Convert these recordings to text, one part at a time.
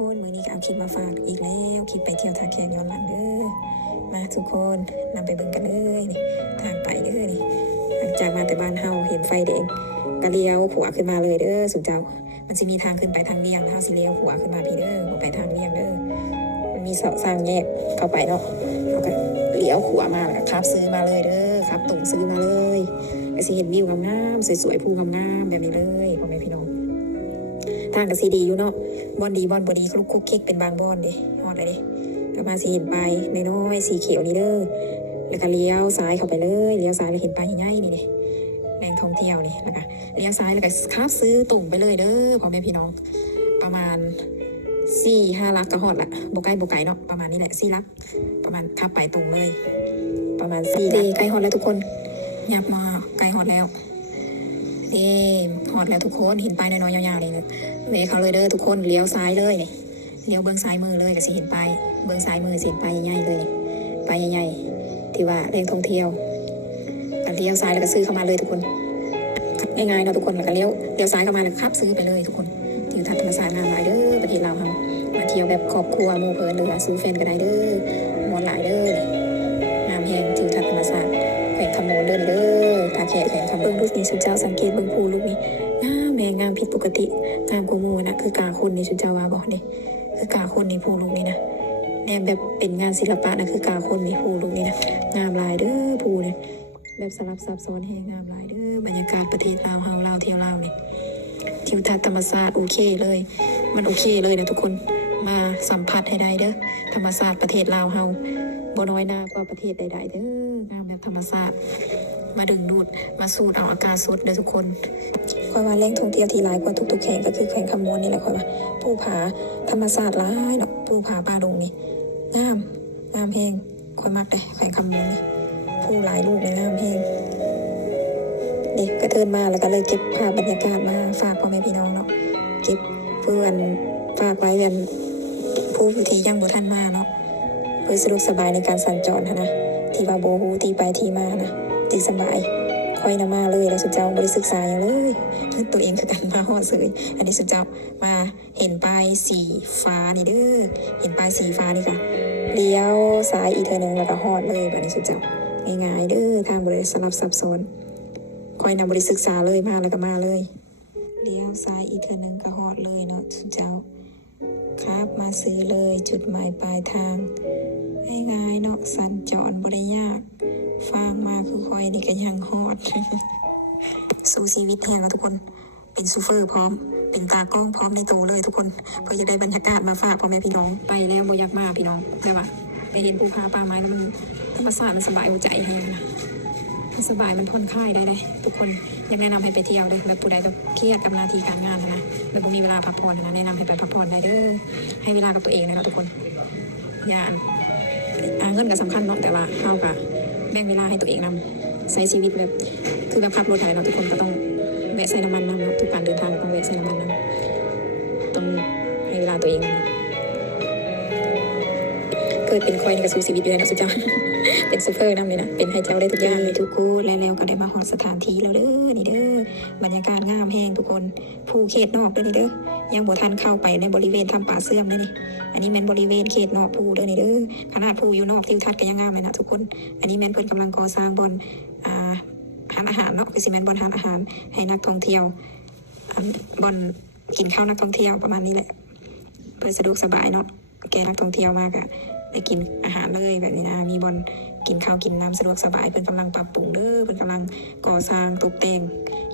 คนมือนี้ก็เอาคลิปมาฝากอีกแล้วคลิปไปเที่ยวทาแขกย้อนหลังเด้อมาทุกคนนำไปเบิ่งกันเลยนี่ทางไปเด้อนี่หลังจากมาแต่บ้านเฮาเห็นไฟแดงก็เลี้ยวขวาขึ้นมาเลยเด้อสุเจ้ามันจะมีทางขึ้นไปทางเวียงเฮาสิเลี้ยวขวาขึ้นมาพี่เด้อบ่ไปทางเวียงเด้อมันมีเสาสร้างแยกเข้าไปเนาะเราก็เลี้ยวขวามาแล้วก็ขับซื้อมาเลยเด้อขับตรงซื้อมาเลยก็สิเห็นวิวงามๆสวยๆภูงามๆแบบนี้เลยพ่อแม่พี่น้องทางก็สิดีอยู่เนาะบอนดีบอนบอดีคลุกคุกคิกเป็นบางบอนเด้ฮอดเลยเด้ก็มาสิเห็นไปน้อยๆสีเขียวนี่เด้อแล้วก็เลี้ยวซ้ายเข้าไปเลยเลี้ยวซ้ายแล้วเห็นปลาใหญ่ๆนี่เด้แหล่งท่องเที่ยวนี่แล้วก็เลี้ยวซ้ายแล้วก็ขับซื้อตรงไปเลยเด้อพ่อแม่พี่น้องประมาณ4-5 ลักก็ฮอดละบ่ไกลเนาะประมาณนี้แหละ4 ลักประมาณขับไปตรงเลยประมาณ4 ลักใกล้ฮอดแล้วทุกคนยับมาใกล้ฮอดแล้วฮอดแล้วทุกคนเห็นป้ายน้อยๆยาวๆนี่เลยเวเขาเลยเด้อทุกคนเลี้ยวซ้ายเลยนี่เลี้ยวเบื้องซ้ายมือเลยก็สิเห็นป้ายเบื้องซ้ายมือสิเห็นป้ายใหญ่ๆเลยป้ายใหญ่ๆที่ว่าแหล่งท่องเที่ยวก็เลี้ยวซ้ายแล้วก็ซื้อเข้ามาเลยทุกคนง่ายๆเนาะทุกคนแล้วก็เลี้ยวซ้ายเข้ามาแล้วขับซื้อไปเลยทุกคนทิวทัศน์ธรรมศาสตร์งามหลายเด้อประเทศลาวเฮามาเที่ยวแบบครอบครัวหมู่เพิ่นหรือว่าซื้อแฟนก็ได้เด้อมวนหลายเด้องามแฮงทิวทัศน์ธรรมศาสตร์แขวงคำโมนเด้อเด้อทาแขกแขวงคำเบิ่งรูปนี้สุดเจ้าสังเกตเบิ่งภูลูกนี้งามแม่งามผิดปกติงามกว่าหมู่นะคือกาคนนี่สุดเจ้าว่าบอกนี่คือกาคนนี่ภูลูกนี่นะแนมแบบเป็นงานศิลปะนะคือกาคนนี่ภูลูกนี่นะงามหลายเด้อภูเนี่ยแบบสลับซับซ้อนแฮงงามหลายเด้อบรรยากาศประเทศลาวเฮาลาวเที่ยวลาวนี่ทิวทัศน์ธรรมศาสตร์โอเคเลยมันโอเคเลยนะทุกคนมาสัมผัสให้ได้เด้อธรรมศาสตร์ประเทศลาวเฮาบ่น้อยหน้ากว่าประเทศใดๆเด้องามแบบธรรมศาสตร์มาดึงดูดมาสูดเอาอากาศสดเด้อทุกคนค่อยว่าแหล่งท่องเที่ยวที่หลายกว่าทุกๆแห่งก็คือแขวงคำมวนนี่แหละค่อยว่าภูผาธรรมศาสตร์หลายเนาะภูผาป่าดงนี่งามแฮงค่อยมักเด้แขวงคำมวนนี่ภูหลายลูกนี่งามแฮงนี่ก็เดินมาแล้วก็เลยเก็บภาพบรรยากาศมาฝากพ่อแม่พี่น้องเนาะเก็บเพื่อนฝากไว้กันผู้ที่ยังบ่ทันมาเนาะเพื่อสะดวกสบายในการสัญจรนะที่ว่าโบฮูที่ไปที่มานะจึงสบายค่อยนำมาเลยแล้วสุดเจ้าบริศึกษาอย่างเลยตัวเองคือกันมาฮอดเสยอันนี้สุดเจ้ามาเห็นป้ายสีฟ้านี่เด้อเห็นป้ายสีฟ้านี่ค่ะเลี้ยวซ้ายอีกเทอนึงแล้วก็ฮอดเลยแบบนี้สุดเจ้าง่ายๆเด้อทางบริสลับซับซ้อนค่อยนำบริศึกษาเลยมาแล้วก็มาเลยเลี้ยวซ้ายอีกเทอนึงก็ฮอดเลยเนาะสุดเจ้าครับมาซื้อเลยจุดหมายปลายทางง่ายๆเนาะสัญจรบ่ได้ยากฟังมาคือคอยนี่ก็ยังฮอด สู้ชีวิตแทนแล้วทุกคนเป็นซูเฟอร์พร้อมเป็นตากล้องพร้อมในโตเลยทุกคนเพื่อจะได้บรรยากาศมาฝากพ่อแม่พี่น้องไปแล้วบ่อยากมาพี่น้องแต่ว่าไปเห็นภูผาป่าไม้แล้วมันธรรมชาติมันสบายหัวใจแฮงนะมันสบายมันผ่อนคลายได้เลยทุกคนยังแนะนำให้ไปเที่ยวเลยแบบผู้ใดแบบเครียดกับหน้าที่การงานนะแบบบ่มีเวลาพักผ่อนนะแนะนำให้ไปพักผ่อนได้เด้อให้เวลากับตัวเองนะทุกคนอย่าเงินก็สำคัญเนาะแต่ว่าเข้ากับแบ่งเวลาให้ตัวเองนำใช้ชีวิตแบบคือแบบขับรถไถเนาะทุกคนก็ต้องแวะใส่น้ำมันนำเนาะทุกการเดินทางต้องแวะใส่น้ำมันนำต้องให้เวลาตัวเองเกิดเป็นคอยในกระสูชีวิตอยู่เลยนะสุดเจ้า เป็นซูเปอร์นำเลยนะเป็นให้เจ้าได้ทุกอย่างทุกคนแล้วก็ได้มาหอดสถานที่แล้วเด้อนี่เด้อบรรยากาศงามแห้งทุกคนภูเขตนอกเด้อนี่เด้อยังบ่ทันเข้าไปในบริเวณทำป่าเสื่อมเด้อนี่อันนี้แม่นบริเวณเขตนอกภูเด้อนี่เด้อขนาดภูอยู่นอกทิวทัศน์ก็ยังงามเลยนะทุกคนอันนี้แม่นเพิ่นกำลังก่อสร้างบ่อนหารอาหารเนาะคือสิแม่นบ่อนหารอาหารให้นักท่องเที่ยวบ่อนกินข้าวนักท่องเที่ยวประมาณนี้แหละเพื่อสะดวกสบายเนาะแกนักท่องเที่ยวมากอะได้กินอาหารเลยแบบนี้นะมีบอลกินข้าวกินน้ำสะดวกสบายเพิ่นกำลังปรับปรุงเด้อเพิ่นกำลังก่อสร้างตกแต่ง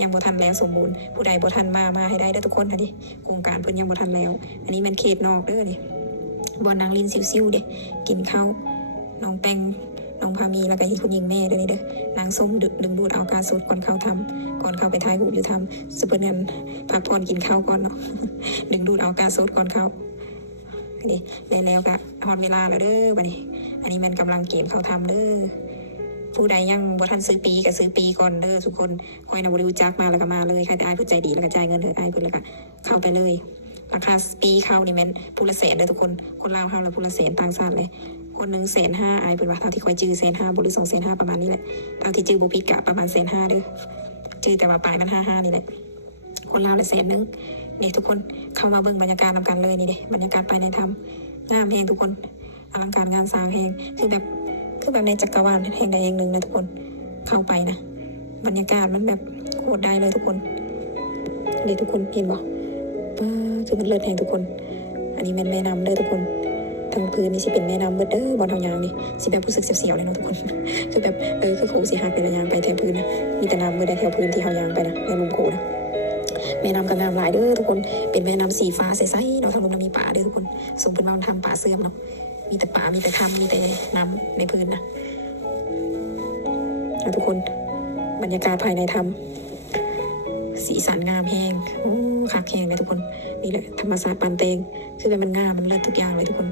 ยังบ่ทันแล้วสมบูรณ์ผู้ใดบ่ทันมาให้ได้เด้อทุกคนนะดิโครงการเพิ่นยังบ่ทันแล้วอันนี้มันเขตนอกเด้อดิบอลนางลินซิวๆเด้กินข้าวน้องแป้งน้องพามีแล้วก็คุณหญิงแม่เด้อนี่เด้อนางส้มดึงดูดเอาการสดก่อนเข้าทำก่อนเข้าไปถ่ายรูปอยู่ทำสเปิ้นกันพักผ่อนกินข้าวก่อนเนาะ ดึงดูดเอาการสดก่อนเข้านี่แล้วก็ฮอดเวลาแล้วเด้อบัดนี้อันนี้มันกำลังเกมเข้าทำเด้อผู้ใดยังบ่ทันซื้อปีก็ซื้อปีก่อนเด้อทุกคนคอยนำบริวจักมาแล้วก็มาเลยใครแต่อายผู้ใจดีแล้วก็จ่ายเงินเถอะอายเพิ่นแล้วก็เข้าไปเลยราคาปีเข้านี่แม่นผู้ละแสนเด้อทุกคนคนลาวเฮาแล้วผู้ละแสนต่างชาติเลยคนนึง150,000อายเพิ่นว่าเท่าที่คอยจื้อ150,000บ่หรือ250,000ประมาณนี้แหละเท่าที่จื้อบ่ผิดก็ประมาณ150,000เด้อจื้อแต่ว่าปลายมัน55นี่แหละคนลาวละ100,000 นี่ทุกคนเข้ามาเบิ่งบรรยากาศนำกันเลยนี่เด้บรรยากาศภายในถ้ำงามแหงทุกคนอลังการงานสร้างแหงคือแบบในจักรวาลแห่งใดแห่งหนึ่งนะทุกคนเข้าไปนะบรรยากาศมันแบบโคตรได้เลยทุกคนนี่ทุกคนเห็นบ่คือมันเลิศแหงทุกคนอันนี้แม่น้ำเด้อทุกคนทั้งพื้นนี่สิเป็นแม่น้ำเบิดเด้อบอลเทายางนี่สิแบบรู้สึกเสียวๆเลยเนาะทุกคนคือแบบคือโขสิหักเป็นระยางไปแถวพื้นนะมีแต่น้ำเบิดได้แถวพื้นที่เทายางไปนะในมุมโขนะแม่น้ำก็งามหลายเด้อทุกคนเป็นแม่น้ำสีฟ้าใสๆเนาะทางนู้นมีป่าเด้อทุกคนส่งเป็นว่ามันทำป่าเสื่อมเนาะมีแต่ป่ามีแต่ถ้ำมีแต่น้ำในพื้นนะทุกคนบรรยากาศภายในถ้ำสีสันงามแห้งคักแห้งเลยทุกคนนี่แหละธรรมศาสตร์ปานเตงคือมันงามมันเลิศทุกอย่างเลยทุกคน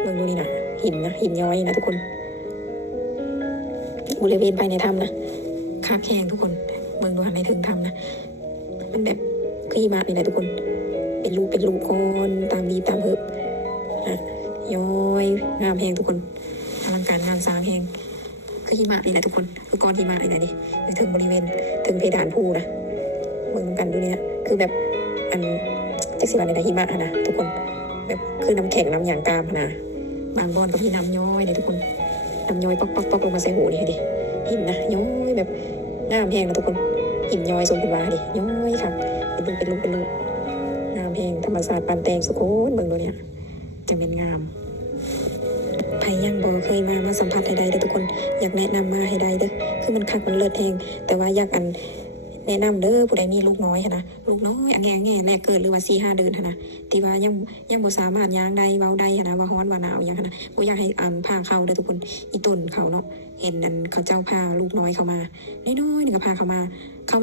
เมืองดูนี่นะหินย้อยนะทุกคนบริเวณภายในถ้ำนะคักแห้งทุกคนเมืองดูหันในถึงถ้ำนะมันแบบคือหิมะนี่แหละทุกคนเป็นรูก้อนตามดีตามเหิบย้อยงามแห้งทุกคนอลังการงานสร้างแห้งคือหิมะนี่แหละทุกคนคือก้อนหิมะนี่แหละนี่ถึงบริเวณถึงเพดานภูนะเมืองกันดูนี่นะคือแบบอันจักสิวันในหิมะนะทุกคนแบบคือน้ำแข็งน้ำอย่างกามนะบางบอนก็มีน้ำย้อยเลยทุกคนน้ำย้อยปอกลงมาใส่หูนี่ดิหินนะย้อยแบบงามแห้งนะทุกคนหินย้อยส่งขึ้นมาดิย้อยครับเป็นลูกงามแห้งธรรมศาสตร์ปานแตงสุโขทัยเมืองดูเนี่ยจะเป็นงามใครยังบ่เคยมาสัมผัสใดๆเด้อทุกคนอยากแนะนำมาให้ได้เด้อคือมันคักมันเลิศแห้งแต่ว่าอยากแนะนำเด้อผู้ใดมีลูกน้อยนะลูกน้อยแง่แรกเกิดหรือว่า4-5 เดือนนะที่ว่ายังบ่สามารถย่างได้เว้าได้นะว่าฮ้อนว่าหนาวอย่างนะบ่อยากให้พาเข้าเด้อทุกคนอีต้นเขาเนาะเห็นเขาเจ้าพาลูกน้อยเข้ามาน้อยๆนี่ก็พาเข้ามา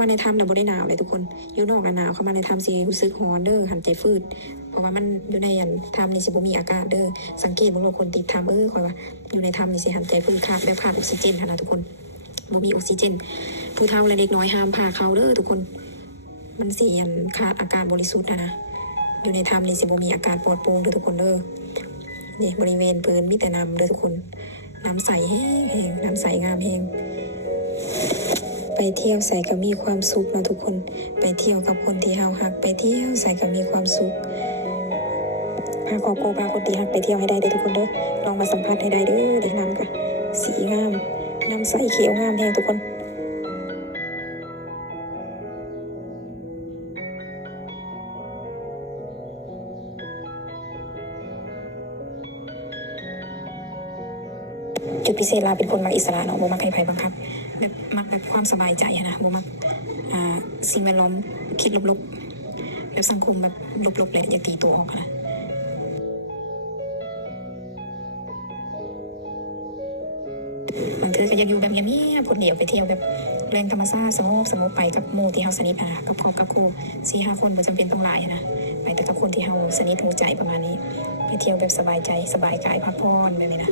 ในถ้ำน่ะบ่ได้หนาวเลยทุกคนอยู่นอกหนาวเข้ามาในถ้ำสิรู้สึกร้อนเด้อหันใจฟืดเพราะว่ามันอยู่ในถ้ำนี่สิบ่มีอากาศเด้อสังเกตบางคนติดถ้ำค่อยว่าอยู่ในถ้ำนี่สิหันใจฟืดขาดออกซิเจนนะทุกคนบ่มีออกซิเจนผู้เฒ่าและเด็กน้อยห้ามพาเข้าเด้อทุกคนมันสิขาดอากาศบริสุทธิ์นะอยู่ในถ้ำนี่สิบ่มีอากาศปลอดโปร่งเด้อทุกคนเด้อนี่บริเวณพื้นมีแต่น้ำเด้อทุกคนน้ำใสแห้งน้ำใสงามแห้งไปเที่ยวใส่ก็มีความสุขนะทุกคนไปเที่ยวกับคนที่เฮาฮักไปเที่ยวใส่ก็มีความสุขพาครอบครัวพาคนที่ฮักไปเที่ยวให้ได้เด้อทุกคนเด้อลองมาสัมผัสให้ได้เด้อเด็กน้ำก็สีงามน้ำใสเขียวงามแห้งทุกคนจุดพิเศษลาเป็นคนมักอิสระเนาะโมมักให้ใครบังคับแบบมักแบบความสบายใจนะโมมักสิ่งแวดล้อมคิดลบๆแบบสังคมแบบลบๆเลยอย่าตีตัวออกนะมันก็อยากอยู่แบบเงียบๆคนเดียวไปเที่ยวแบบเล่นธรรมชาติสงบไปกับหมู่ที่เฮาสนิทนะกับพ่อกับครู4-5 คนบ่จำเป็นต้องหลายนะไปแต่กับคนที่เฮาสนิทหูใจประมาณนี้ไปเที่ยวแบบสบายใจสบายกายพักผ่อนแบบนี้นะ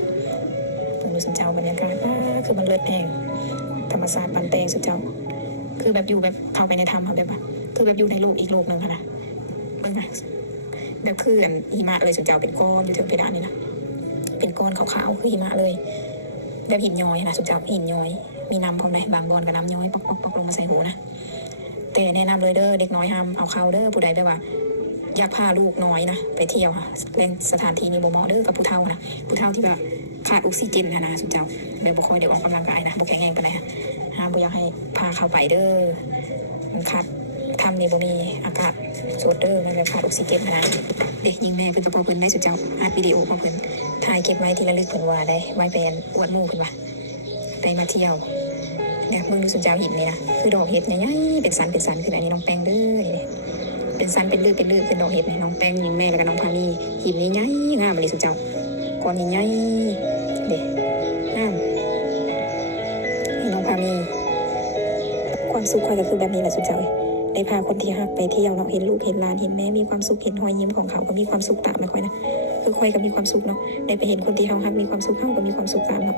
ดูสุดเจ้าบรรยากาศคือมันเลิศแห่งธรรมศาสตร์ปานแตงสุดเจ้าคือแบบอยู่แบบเข้าไปในถ้ำค่ะแบบว่าคือแบบอยู่ในโลกอีกโลกหนึ่งค่ะนะเบิ่งนะแบบคือหิมะเลยสุดเจ้าเป็นก้อนอยู่ถึงเพดานนี่นะเป็นก้อนขาวๆคือหิมะเลยแบบหินย้อยนะสุดเจ้าหินย้อยมีน้ำพร้อมได้บางบอลกับน้ำย้อยปอกลงมาใส่หูนะแต่แนะนำเลยเด้อเด็กน้อยห้ามเอาเข้าเด้อผู้ใดแบบว่าอยากพาลูกน้อยนะไปเที่ยวค่ะแหล่งสถานที่นี้บ่เหมาะเด้อกับผู้เฒ่านะผู้เฒ่าที่แบบขาดออกซิเจนนะสุดเจ้าแบบบ่ค่อยได้ออกกำลังกายนะบ่แข็งแรงปานใดห้ามบ่อยากให้พาเข้าไปเด้อมันขาดทำนี่บ่มีอากาศสดเด้อมันแบบขาดออกซิเจนนะเด็กยิงแม่เพิ่นก็พอเพิ่นได้สุดเจ้าอัดวิดีโอของเพิ่นถ่ายเก็บไว้ที่ระลึกเพิ่นว่าได้ไว้เป็นอวดหมู่เพิ่นว่าไปมาเที่ยวเนี่ยมึงดูสุดเจ้าหินนี่นะคือดอกเห็ดใหญ่ๆเป็นสันคืออันนี้น้องแป้งเด้อเป็นสันเป็นเลือดเป็นดอกเห็ดนี่น้องแป้งยิงแม่แล้วก็น้องพานีหินใหญ่ๆงามเลยสุดเจ้าก้อนใหญ่ๆเด็กงามน้องพานีความสุขคอยก็คือแบบนี้แหละสุดเจ้าได้พาคนที่ฮักไปเที่ยวเนาะเห็นลูกเห็นหลานเห็นแม่มีความสุขเห็นรอยยิ้มของเขาก็มีความสุขตามนะคอยนะคือคอยก็มีความสุขเนาะได้ไปเห็นคนที่เขาฮักมีความสุขเขาก็มีความสุขตามเนาะ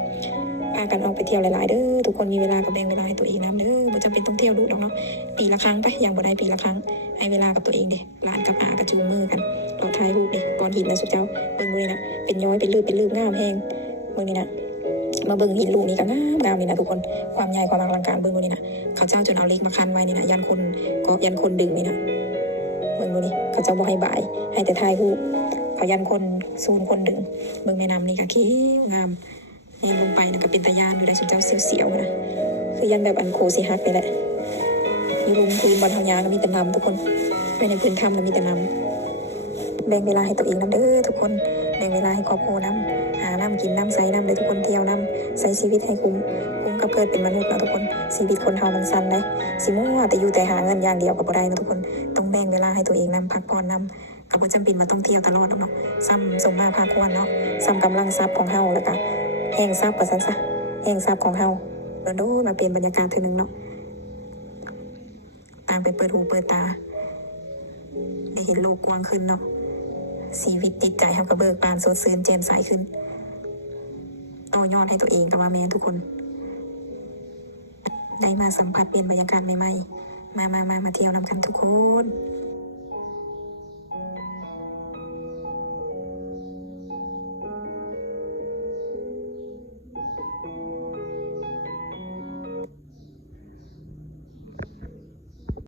พากันออกไปเที่ยวหลายๆเด้อทุกคนมีเวลาก็แบ่งเวลาให้ตัวเองน้ำเด้อบ่จำเป็นต้องเที่ยวดุดอกเนาะปีละครั้งไปอย่างบ่ได้ปีละครั้งให้เวลากับตัวเองเด้หลานกับอากับจูงมือกันเราถ่ายรูปเด้ก้อนหินนะสุดเจ้าเบิ่งมือนะเป็นย้อยเป็นลืบงามแห้งเบิ่งนี่นะมาเบิ่งหินลูกนี่ก็งามนี่นะทุกคนความใหญ่ความอลังการเบิ่งดูนี่นะเขาเจ้าจนเอาเหล็กมาคันไว้นี่นะยันคนดึงนี่นะเบิ่ง ดูนี่เขาเจ้าบ่ให้บ่ายให้แต่ถ่ายรูปเขายันคนซูนคนดึงเบิ่งแม่น้ำนี่ก็เขียวงามแนมลงไปนะก็เป็นตะยานอยู่ได้ชุดเจ้าเสียวๆนะคือยันแบบอันโคสิฮักนี่แหละอยู่ลุมพื้นบนเฮายางก็มีแต่น้ำทุกคนไปในพื้นถ้ำก็มีแต่น้ำแบ่งเวลาให้ตัวเองน้ำเด้อทุกคนแบ่งเวลาให้ครอบครัวน้ำหาน้ำกินน้ำใส่น้ำเลยทุกคนเที่ยวน้ำใส่ชีวิตให้คุ้มกับเกิดเป็นมนุษย์เนาะทุกคนชีวิตคนเฮามันสั้นเลยสิมั่วแต่อยู่แต่หาเงินอย่างเดียวกับบ่ได้เนาะทุกคนต้องแบ่งเวลาให้ตัวเองนำพักผ่อนนำกับบ่จำเป็นมาต้องเที่ยวตลอดเนาะซ้ำส่งมาพาควรเนาะซ้ำกำลังทรัพย์ของเฮาแล้วก็แห่งทรัพย์กับซันซะแห่งทรัพย์ของเฮาโดนมาเปลี่ยนบรรยากาศทีนึงเนาะต่างไปเปิดหูเปิดตาได้เห็นโลกกว้างขึ้นเนาะชีวิตจิตใจเฮาก็เบิกบานสดชื่นแจ่มใสขึ้นต่อยอดให้ตัวเองกับว่าแม่ทุกคนได้มาสัมผัสเปลี่ยนบรรยากาศใหม่ๆมาเที่ยวนำกันทุกคน